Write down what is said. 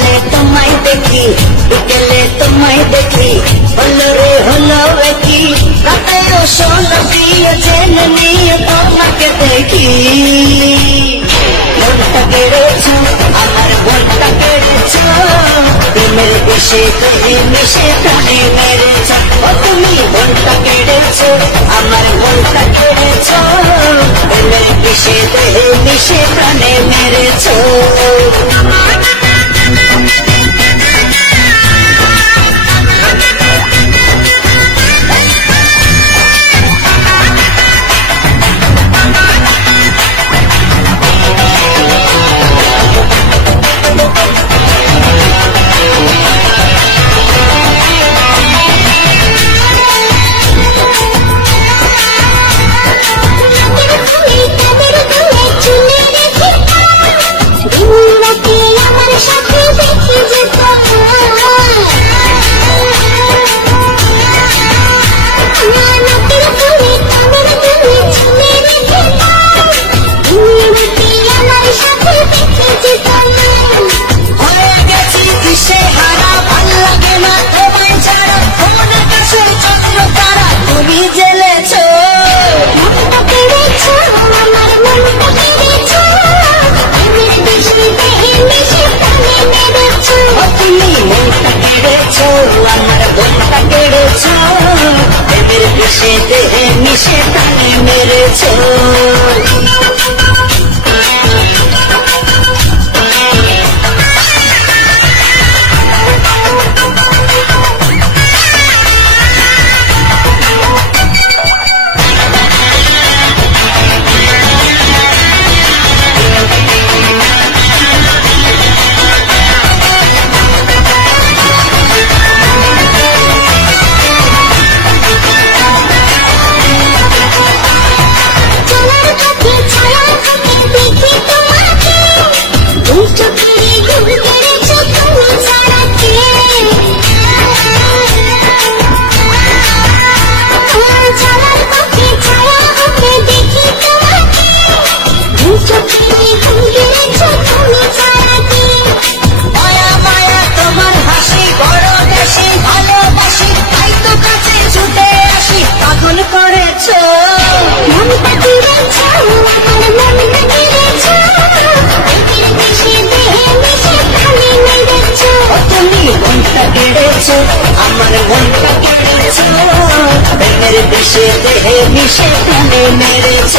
সকালে তোমায় দেখি, বিকেলে তোমায় দেখি, হলো রে হলো কি রাতেও শোনো প্রিয় জেনে নিয়ে তোমাকে দেখি। মনটা কেড়েছ আমার মনটা কেড়েছ, প্রেমের দেশে তুমি মিশে প্রাণে মেরেছ। তুমি মনটা কেড়েছ আমার মনটা কেড়েছ, প্রেমের দেশে দেহে মিশে প্রাণে মেরেছ। আমার মনটা কেড়েছ, প্রেমের দেশে দেহে মিশে প্রাণে মেরেছ। আমার মনটা কেড়েছ, প্রেমের দেশে দেহে মিশে প্রাণে মেরেছ।